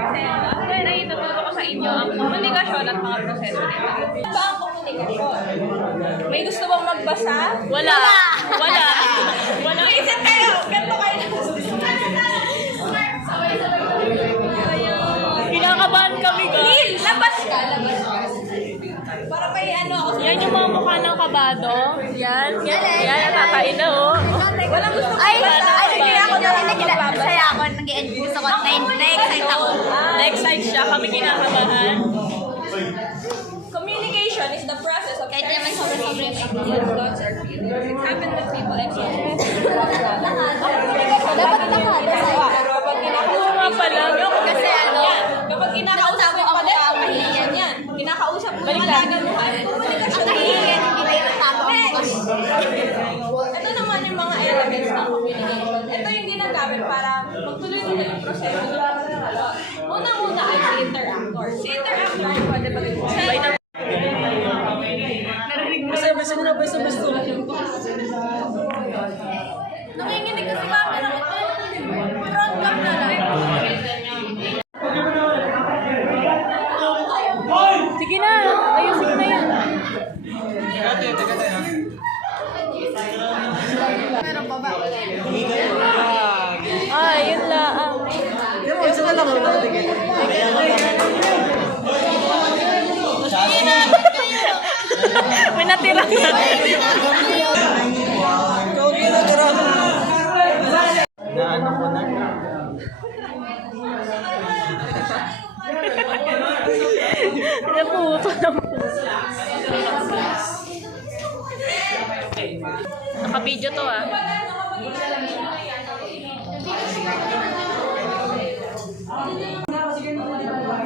Kasi after na ituturo ko sa inyo ang komunikasyon at mga proseso nito. Ano ba ang komunikasyon? May gusto bang magbasa? Wala. Wala. Wala. Isip kayo. Ganto kayo. Kinakabahan kami guys. Neil, labas ka. Labas ka. Para may ano ako. Yan yung mga mukha ng kabado. Yan. Yan. Nakakain na oh. Walang gusto ko. Ay, kaya ako masaya ako. Gusto ko na-excite ako. Na-excite siya. Kami kinakabahan. Communication is the process of Kahit naman sobrang-sobrang ideas, thoughts, or feelings. It happens with people expressing. Dapat nakadasay. Kapag kinakausap nga pala, kasi ano, kapag kinakausap mo pa din, ang kahihiyan yan. Kinakausap mo, malagan mo kayo. Ang kahihiyan, hindi na yung tama ang bukas. Ito naman yung mga elements ng communication. Ito yung ginagamit para magtuloy-tuloy yung proseso ng pagsasalot. Unang-una ay si interactor. Si interactor ay pwede ba rin nanginginig kasi camera ko. Front cam na lang. Sige na, ayusin na yan. Meron pa ba? Yun lang. May natira na. Naano ko na. Naputo na po. Naka-video to ah.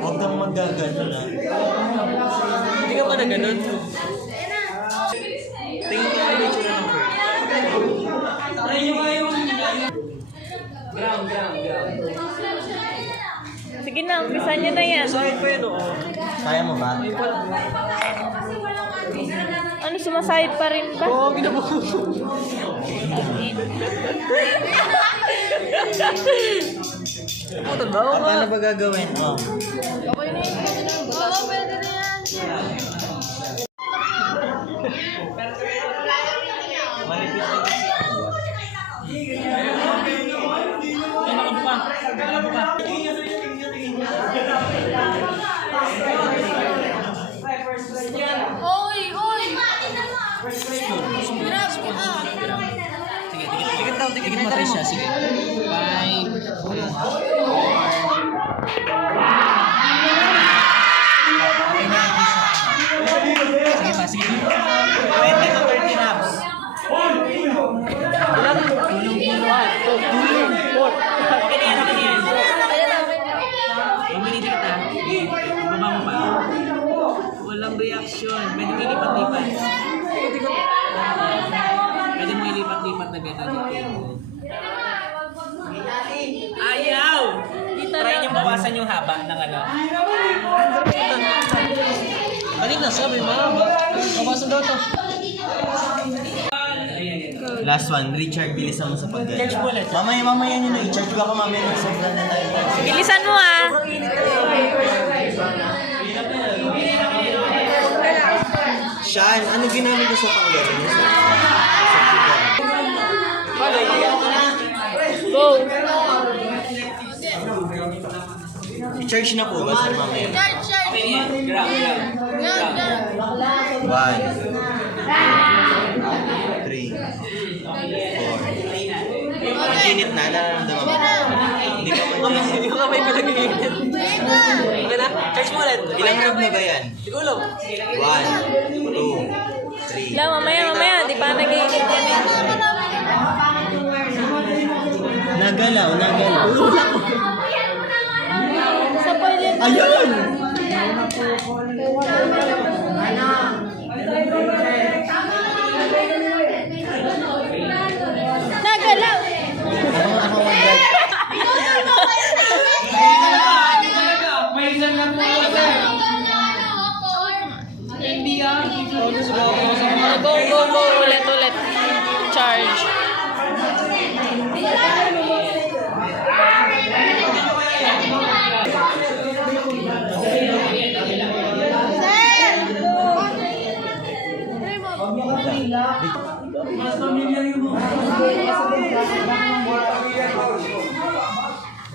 Huwag kang magagano na. Hindi ka pa na ganun. Tingin ko yung itsura ng first. Ground. Sige na, umpisan niyo na yan. Sahit pa yun oo. Kaya mo ba? Ano, sumasahid pa rin ba? Oo, ginabuko. Puto ba? Paano ba gagawin? Oo. Okay na yun. Oo, pwede na yan. Malipit na kasi ako. Oy! Sige, mo tayo siya. Sige. 5, 4. Sige. 20 to 30 reps. Pumili kita. Baba mo pa. Walang reaction. Pwede mo ilipat-lipat. Pwede mo ilipat-lipat na gano'n. Ayaw! Try niyo bawasan yung haba ng ano. Kanina sabi mahaba. Bawasan daw to. Last one, Richard, bilisan mo sa pag-gano. Mamaya nyo na, i-charge ko ako mamaya ng sobrang na tayo. Bilisan mo ah. Sean, ano ginamit ko sa pag-gano? Go. I-charge na po ba sa mamaya? Charge! Yan. 1, 2, 3, 4. Ang init na, nararamdaman mo. Hindi ko kamay pinag-iinit. Okay na? Charge mo ulit. Ilang rab na ba yan? Siguro. 1, 2, 3. La, mamaya. Di pa nag-iinit yan eh. Nagalaw. Sa pwede. Ayun! Nagalaw. Ako mag-galaw. Go. Ulit. Charge.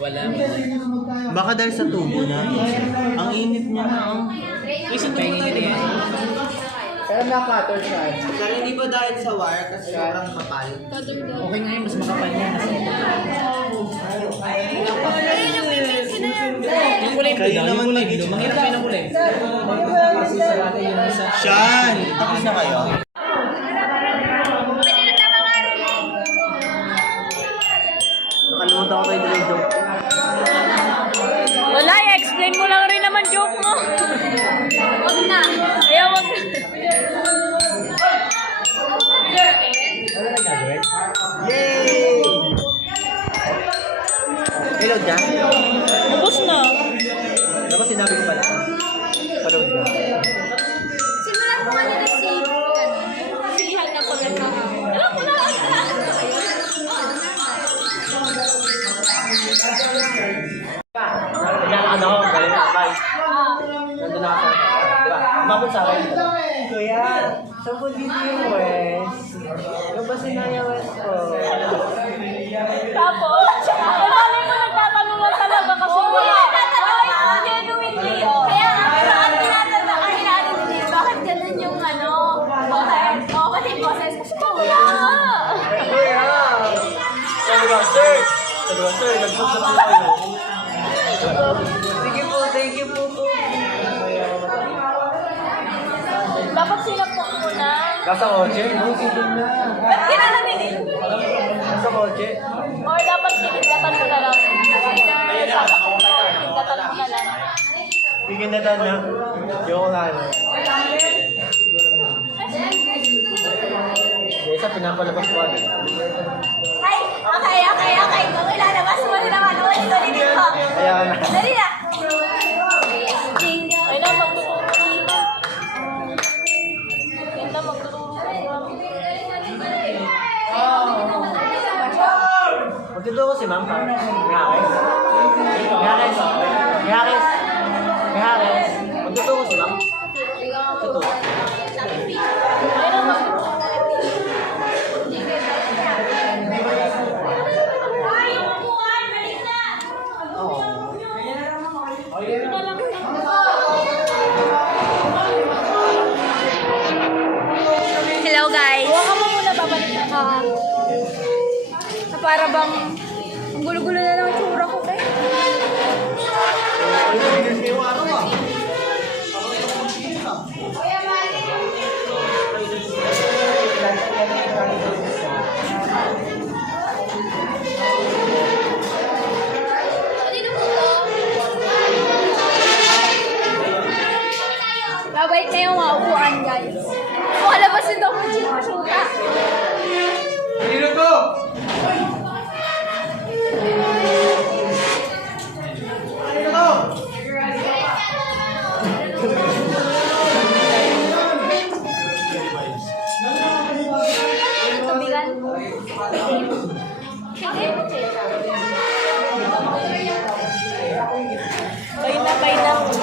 pala. Baka dahil sa tubo na. Ang init niya na. Uy, sa tubo tayo yan. Pero na-cutter siya. Pero hindi ba dahil sa wire kasi sobrang kapal? Okay nga yun, mas makapal niya. Yung kulay blue daw, yung kulay blue. Manghirap kayo ng kulay. Sean! Tapos na kayo? Nakalimutan ko kayo dito joke. Wala, i-explain mo lang rin naman joke mo. Wag na. Ayaw, wag. Yay! Hello, Jack. Ubus na. Dapat sinabi ko pala. Hello, Jack. Simulan mo kanina si... Sihan na po rin mga. Alam ko na. Ano ako, galing na bye. Nandun na ako sa diba? Umabot sa akin. Kuya, saan po dito yung West? Yung ba sinaya West ko? Tapos, mali mo nagtatanong lang talaga kasi wala. Genuinely. Kaya ang tinatanong, ang hinahanap din, bakit ganun yung ano, boses? O, kasi boses. Kasi wala. Kuya! Sabi ko, sir! Sabi ko, sir, nag-post na po kayo. Sige po, thank you po po. Dapat sinapok mo na. Nasa kotse? Ba't kinalamin? Nasa kotse? Or dapat kinigatan mo na lang. Sasakot mo, kinigatan mo na lang. Bigyan na na. Yung na ano. Isa, pinapalabas ko agad. Ay, okay. Kung ilalabas mo na naman, ulit dito. Kaya na. Dali na. Ay na, magtuturo na. Ay na, magtuturo na. Magtuturo ko si ma'am pa. May hakis. Magtuturo ko si ma'am. Tuturo. Ay na, magtuturo. Hello guys. Huwag ka mo muna babalik na. Na para bang ang gulo-gulo na ng tsura ko kay. Babait na yung mga upuan guys. Makalabas din daw kung sino masyuta. Sino to? Tubigan. Bay na.